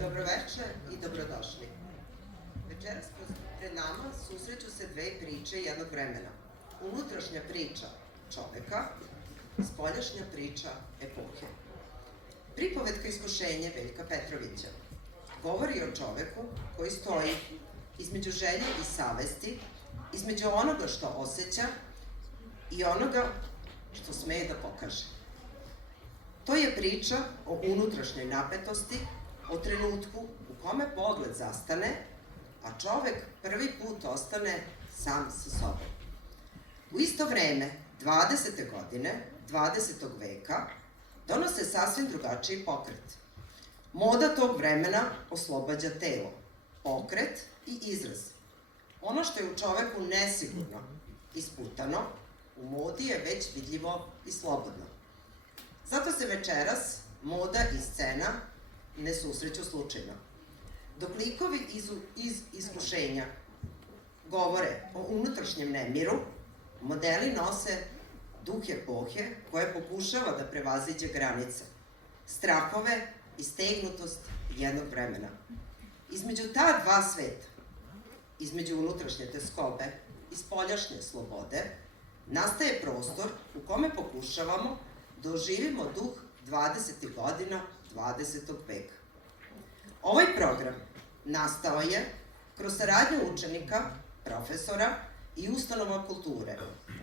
Dobroveče i dobrodošli. Večeras pred nama susreću se dve priče jednog vremena. Unutrašnja priča čoveka, spoljašnja priča epohe. Pripovetka Iskušenje Veljka Petrovića govori o čoveku koji stoji između želje i savesti, između onoga što osjeća i onoga što smeje da pokaže. To je priča o unutrašnjoj napetosti, o trenutku u kome pogled zastane, a čovek prvi put ostane sam sa sobom. U isto vreme, 20. godine 20. veka donose sasvim drugačiji pokret. Moda tog vremena oslobađa telo, pokret i izraz. Ono što je u čoveku nesigurno i sputano, u modi je već vidljivo i slobodno. Zato se večeras moda i scena ne susreću slučajno. Dok likovi iz Iskušenja govore o unutrašnjem nemiru, modeli nose duh epohe koja pokušava da prevaziđe granice, strahove i stegnutost jednog vremena. Između ta dva sveta, između unutrašnje teskobe i spoljašnje slobode, nastaje prostor u kome pokušavamo da oživimo duh 20. godina 20. veka. Ovaj program nastao je kroz saradnju učenika, profesora i ustanova kulture,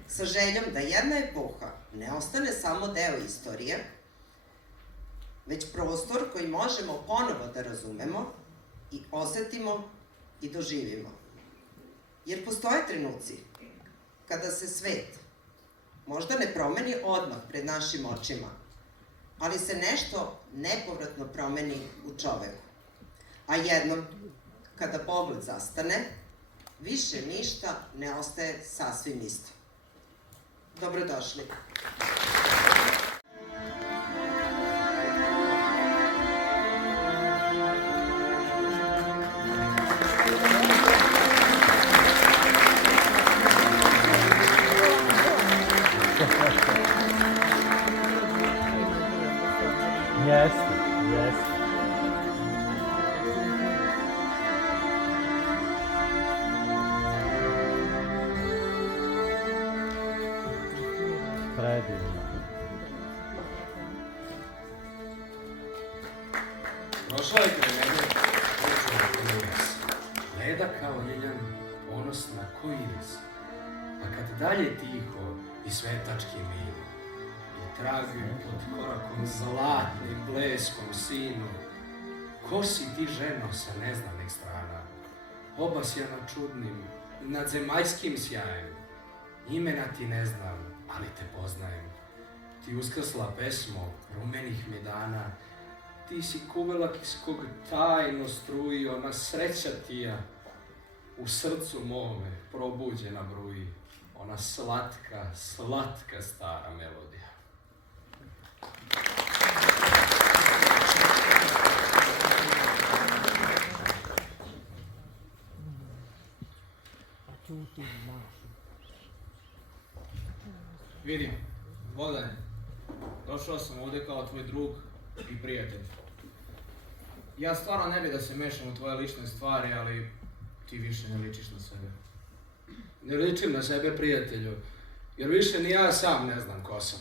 sa željom da jedna epoha ne ostane samo deo istorije, već prostor koji možemo ponovo da razumemo i osetimo i doživimo. Jer postoje trenuci kada se svet možda ne promeni odmah pred našim očima, ali se nešto nepovratno promeni u čoveku. A jednom, kada pogled zastane, više ništa ne ostaje sasvim isto. Dobrodošli. Jeste, jeste. Predivno. Prošla je pre mene leda kao ljeljan, ponosna ko iris, a kad dalje tiho i svetački mir, i tragim pod korakom zlatnim bleskom sinu, ko si ti ženo sa neznanih strana, obasjana čudnim, nadzemaljskim sjajem, imena ti ne znam, ali te poznajem, ti uskrsla pesmo rumenih mi dana, ti si kuvelak iz kog tajno struji ona sreća tija, u srcu mome probuđena bruji, ona slatka, slatka stara melodija. Vidim, Bogdane, došao sam ovdje kao tvoj drug i prijatelj. Ja stvarno ne bi da se mešam u tvoje lične stvari, ali ti više ne ličiš na sebe. Ne ličim na sebe, prijatelju, jer više ni ja sam ne znam ko sam.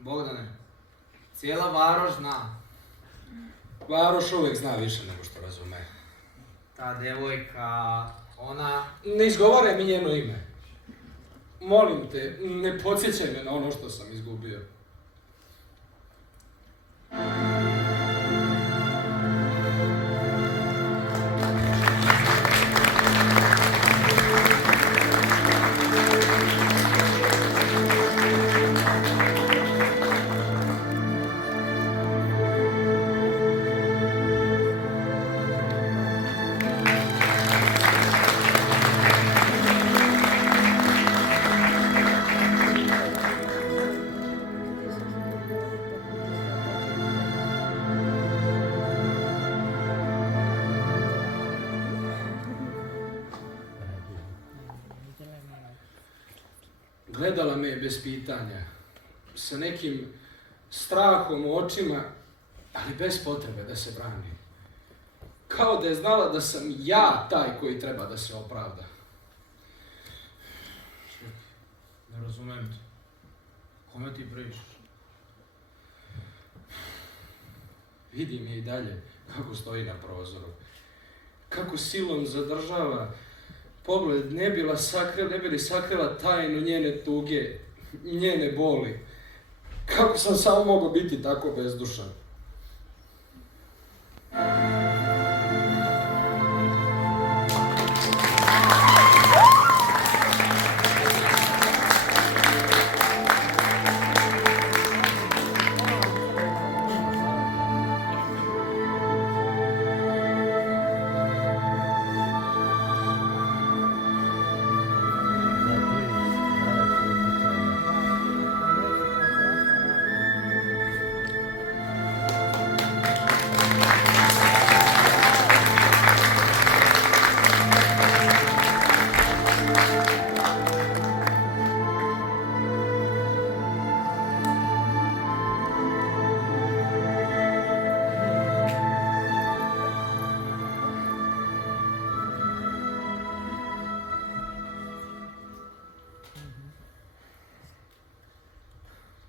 Bogdane, cijela varoš zna. Varoš uvek zna više nego što razume. Ta devojka, ona... Ne izgovaraj mi njeno ime. Molim te, ne podsjećaj me na ono što sam izgubio. Gledala me je bez pitanja, sa nekim strahom u očima, ali bez potrebe da se brani. Kao da je znala da sam ja taj koji treba da se opravda. Ne razumem te. Kome ti pričaš? Vidim je i dalje kako stoji na prozoru. Kako silom zadržava pogled, ne bi li sakrila tajnu njene tuge, njene boli. Kako sam samo mogao biti tako bezdušan?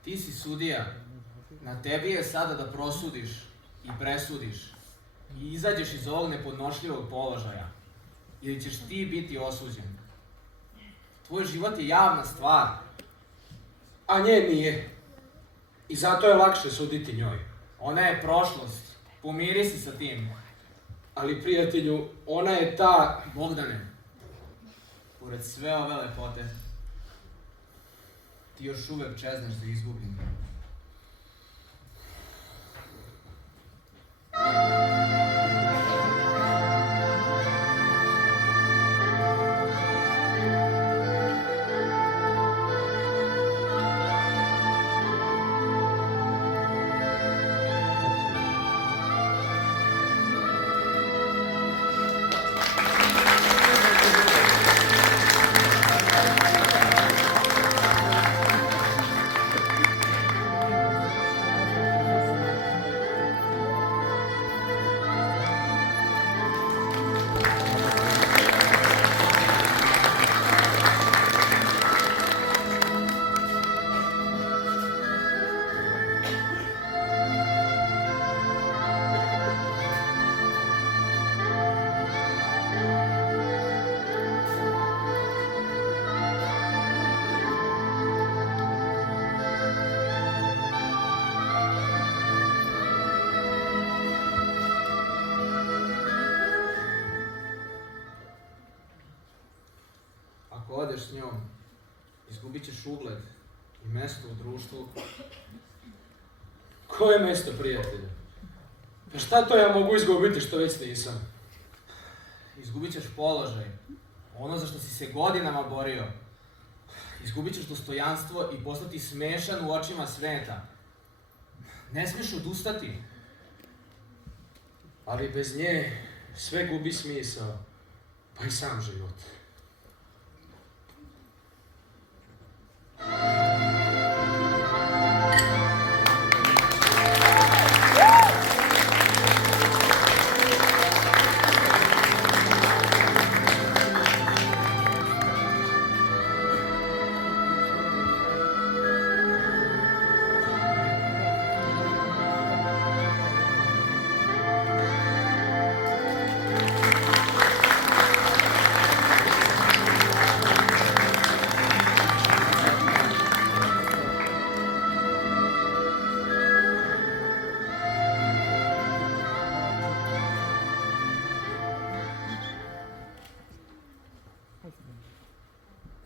Ti si sudija. Na tebi je sada da prosudiš i presudiš i izađeš iz ovog nepodnošljivog položaja. Ili ćeš ti biti osuđen. Tvoj život je javna stvar. A nje nije. I zato je lakše suditi njoj. Ona je prošlost. Pomiri se sa tim. Ali prijatelju, ona je ta... Bogdane, pored sve ove lepote, ti još uvek čezneš za izgubljen. Ako odeš s njom, izgubit ćeš ugled i mesto u društvu. Koje mesto, prijatelju? Pa šta to ja mogu izgubiti što već nisam? Izgubit ćeš položaj, ono za što si se godinama borio. Izgubit ćeš dostojanstvo i postati smešan u očima sveta. Ne smiješ odustati. Ali bez nje sve gubi smisao, pa i sam život.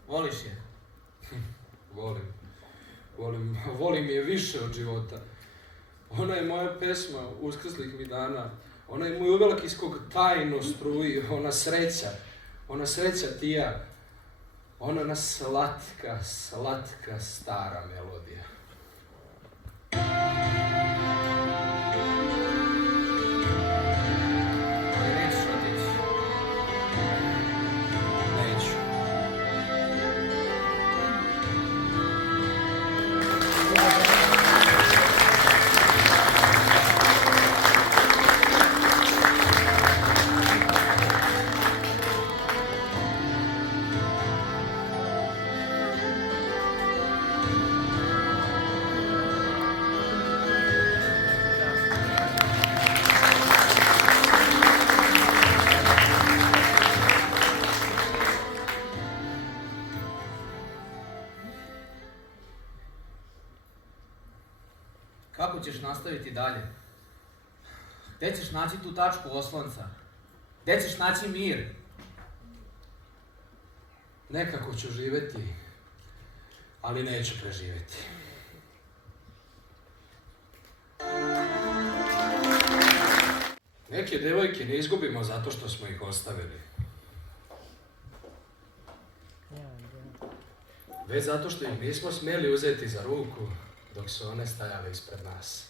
Voliš je? Volim je više od života. Ona je moja pesma uskrslih mi dana. Ona je moj uvelak iz kog tajno struji. Ona sreća tija. Ona na slatka stara melodija. Ali nećeš otići. Neću. ćeš nastaviti dalje? Gde ćeš naći tu tačku oslonca? Gde ćeš naći mir? Nekako ću živeti, ali neću preživeti. Neke devojke ne izgubimo zato što smo ih ostavili. Već zato što ih nismo smjeli uzeti za ruku dok su one stajale ispred nas.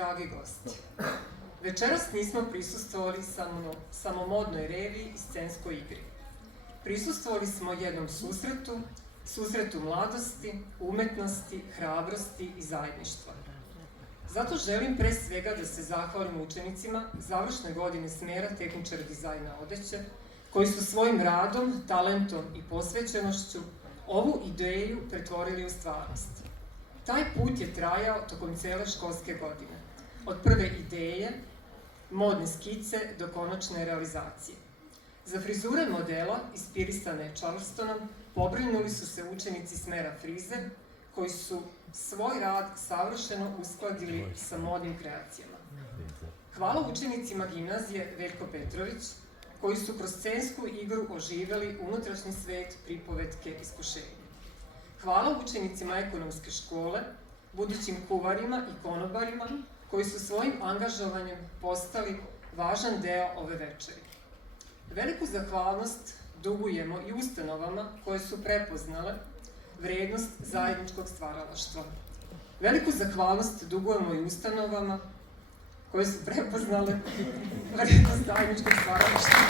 dragi gosti. Večeras nismo prisustvovali samo modnoj reviji i scenskoj igri. Prisustvovali smo jednom susretu mladosti, umetnosti, hrabrosti i zajedništva. Zato želim pre svega da se zahvalim učenicima završne godine smjera tehničar dizajna odeće, koji su svojim radom, talentom i posvećenošću ovu ideju pretvorili u stvarnost. Taj put je trajao tokom cele školske godine, od prve ideje, modne skice do konačne realizacije. Za frizure modela, inspirisane Charlestonom, pobrinuli su se učenici smera frizer, koji su svoj rad savršeno uskladili sa modnim kreacijama. Hvala učenicima gimnazije Veljko Petrović, koji su kroz scensku igru oživeli unutrašnji svet pripovetke iskušenja. Hvala učenicima ekonomske škole, budućim kuvarima i konobarima, koji su svojim angažovanjem postali važan deo ove večeri. Veliku zahvalnost dugujemo i ustanovama koje su prepoznale vrednost zajedničkog stvaralaštva. Veliku zahvalnost dugujemo i ustanovama koje su prepoznale vrednost zajedničkog stvaralaštva.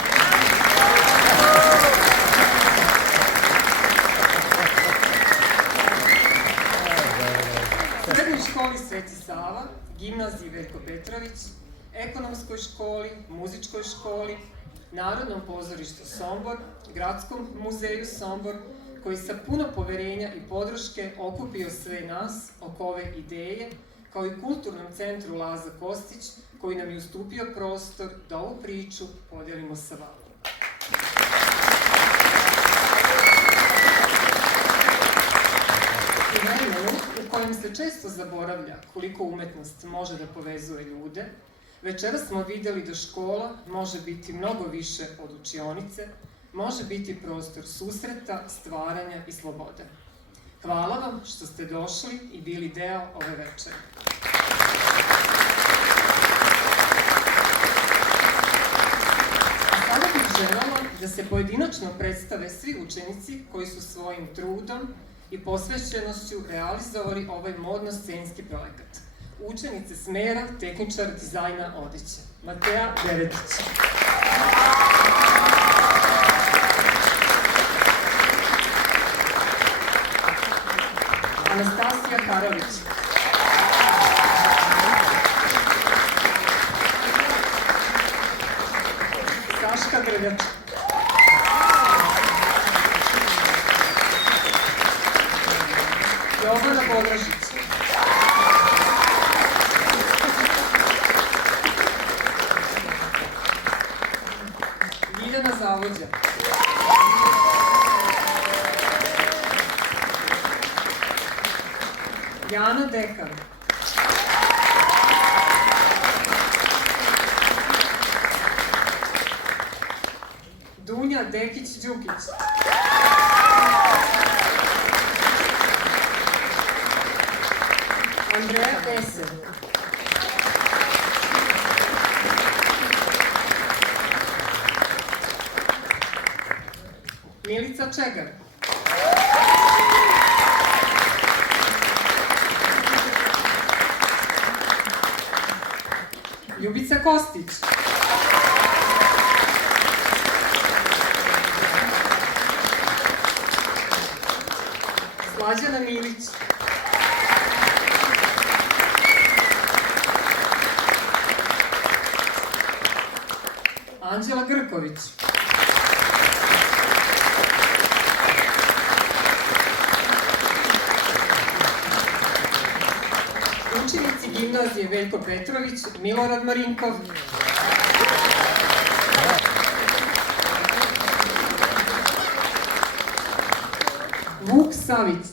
Srednjoj školi Sveti Sava, gimnaziji Veljko Petrović, ekonomskoj školi, muzičkoj školi, Narodnom pozorištu Sombor, Gradskom muzeju Sombor, koji sa puno poverenja i podrške okupio sve nas oko ove ideje, kao i Kulturnom centru Laza Kostić, koji nam je ustupio prostor da ovu priču podelimo sa vama. U vremenu u kojem se često zaboravlja koliko umetnost može da povezuje ljude, večeras smo videli da škola može biti mnogo više od učionice, može biti prostor susreta, stvaranja i slobode. Hvala vam što ste došli i bili deo ove večere. A sada bih želela da se pojedinačno predstave svi učenici koji su svojim trudom i posvećenošću realizovali ovaj modno-scenski projekat. Učenice smera tehničar dizajna odeće. Mateja Beretić. Anastasija Karalić. Saška Grljač. Jovana Bodražić. Ljiljana Zavođa. Jana Dekan. Dunja Dekić-Đukić. Andreja Esen. Milica Čegar. Ljubica Kostić. Slađana Milić. Anđela Grković. Učenici gimnazije Veljko Petrović, Milorad Marinkov. Vuk Savić.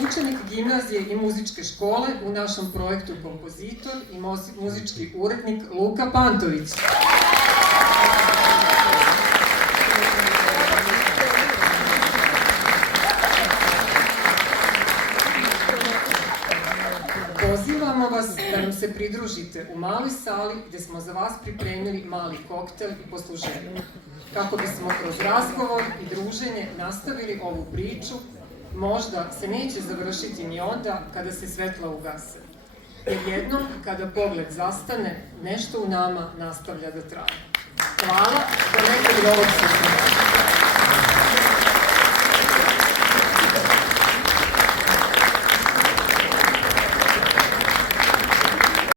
Učenik gimnazije i muzičke škole u našem projektu kompozitor i muzički urednik Luka Pantović. Pozivamo vas da nam se pridružite u maloj sali gde smo za vas pripremili mali koktel i posluženje, kako bismo kroz razgovor i druženje nastavili ovu priču. Možda se neće završiti ni onda kada se svetla ugase, jer jednom kada pogled zastane, nešto u nama nastavlja da traje. Hvala, do nekog novog susreta.